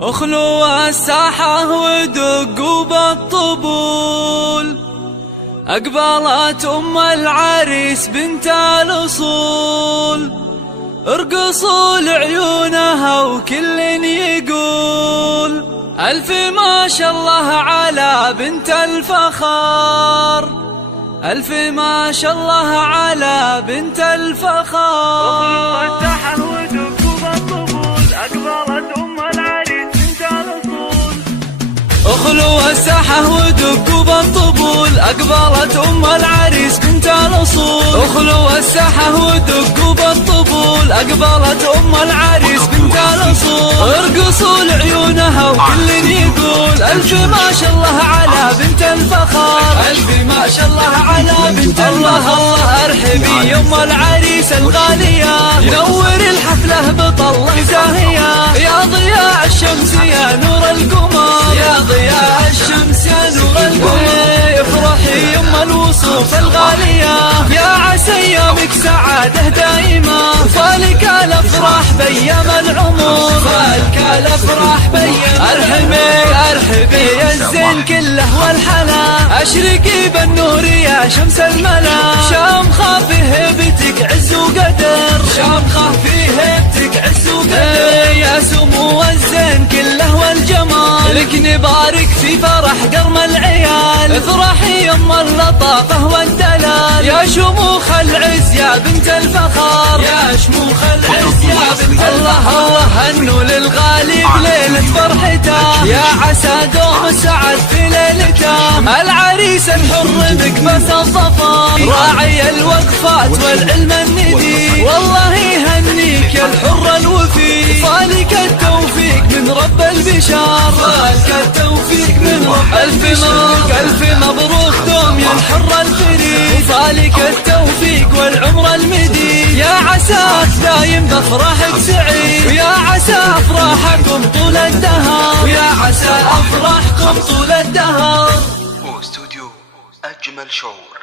اخلوا الساحة ودقوا بالطبول، أقبلت أم العريس بنت الأصول، ارقصوا لعيونها وكل يقول ألف ما شاء الله على بنت الفخار، ألف ما شاء الله على بنت الفخار. اخلوا الساحة ودقوا بالطبول، أقبلت أم العريس بنت الأصول، اخلوا الساحة ودقوا بالطبول، أقبلت أم العريس بنت الأصول، ارقصوا لعيونها وكل يقول ألف ما شاء الله على بنت الفخار، ألف ما شاء الله على بنت الفخار. الله ارحبي يم العريس الغالية، ينور الحفلة بطلة زاهية، يا ضياء الشمس يا نور القمر، يا ضياء الشمس يا نور القمر. افرحي يم الوصوف الغالية، يا عسى ايامك سعادة دائمة، فالك الافراح بيام العمر، فالك الافراح بيام. ارحبي يا الزين كله والحلا، اشرقي بالنور يا شمس الملا، شامخة في هيبتك عز وقدر، شامخة في هيبتك عز وقدر، يا سمو الزين كله والجمال، لك نبارك في فرح قرم العيال، افرحي يم اللطافة والدلال، يا شموخ العز يا بنت الفخار، يا شموخ العز يا بنت الفخار. الله هنوا للغالي بليلة فرحته، يا عسى دوم سعد في ليلته، العريس الحر مكبس الظفار، راعي الوقفات والعلم الندي، والله يهنيك يا الحر الوفي، فالك التوفيق من رب البشار، فالك التوفيق من رب البشار. ألف مبروك دوم يا الحر الفريد، فالك التوفيق والعمر المديد، يا عساك دايم بافراحك سعيد، ويا عسى افراحكم طول الدهر، ويا عسى افراحكم طول الدهر. استوديو أجمل شعور.